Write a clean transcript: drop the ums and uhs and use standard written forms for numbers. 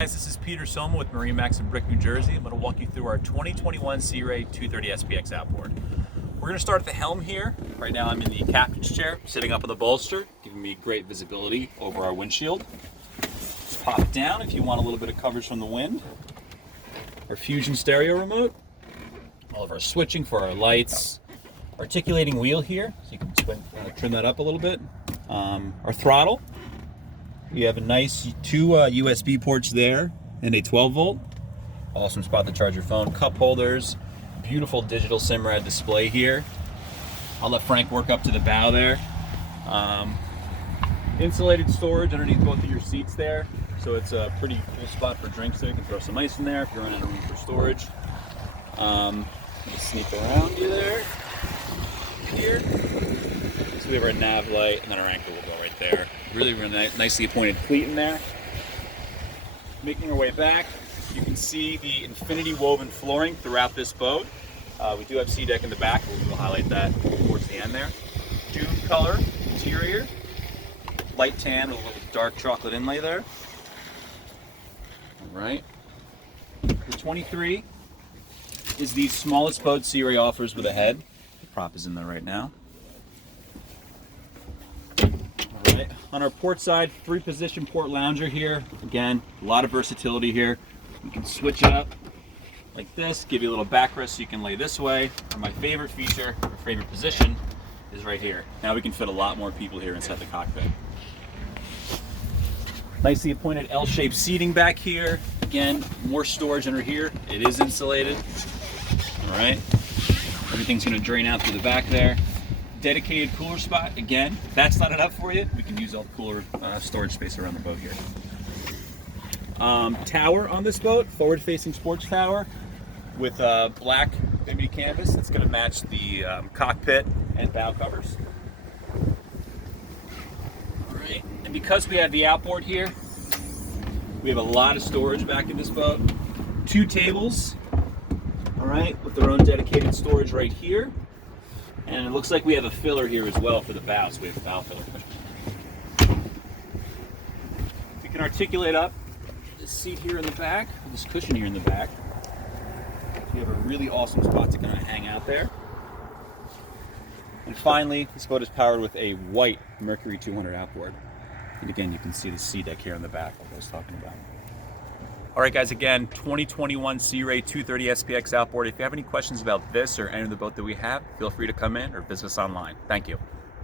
Guys, this is Peter Soma with MarineMax Brick, New Jersey. I'm going to walk you through our 2021 Sea Ray 230 SPX outboard. We're going to start at the helm here. Right now I'm in the captain's chair, sitting up on the bolster, giving me great visibility over our windshield. Just pop it down if you want a little bit of coverage from the wind. Our Fusion stereo remote, all of our switching for our lights, articulating wheel here, so you can trim that up a little bit. Our throttle. You have a nice two USB ports there and a 12 volt. Awesome spot to charge your phone. Cup holders, beautiful digital SIM-rad display here. I'll let Frank work up to the bow there. Insulated storage underneath both of your seats there. So it's a pretty cool spot for drinks there. You can throw some ice in there if you're running out of room for storage. Just sneak around you there. Here. So we have our nav light and then our anchor will go right there. Really nicely appointed cleat in there. Making our way back, you can see the infinity woven flooring throughout this boat. We do have sea deck in the back, we'll highlight that towards the end there. Dune color interior, light tan with a little dark chocolate inlay there. All right. The 23 is the smallest boat Sea Ray offers with a head. The prop is in there right now. On our port side, 3-position port lounger here. Again, a lot of versatility here. You can switch it up like this, give you a little backrest so you can lay this way. Or my favorite feature, or favorite position, is right here. Now we can fit a lot more people here inside the cockpit. Nicely appointed L-shaped seating back here. Again, more storage under here. It is insulated. All right. Everything's gonna drain out through the back there. Dedicated cooler spot. Again, if that's not enough for you, we can use all the cooler storage space around the boat here. Tower on this boat, forward-facing sports tower with black bimini canvas. That's going to match the cockpit and bow covers. All right, and because we have the outboard here, we have a lot of storage back in this boat. 2 tables, all right, with their own dedicated storage right here. And it looks like we have a filler here as well for the bow, so we have a bow filler cushion. We can articulate up this seat here in the back, this cushion here in the back. So you have a really awesome spot to kind of hang out there. And finally, this boat is powered with a white Mercury 200 outboard. And again, you can see the sea deck here in the back, like I was talking about. All right, guys, again, 2021 Sea Ray 230 SPX outboard. If you have any questions about this or any of the boat that we have, feel free to come in or visit us online. Thank you.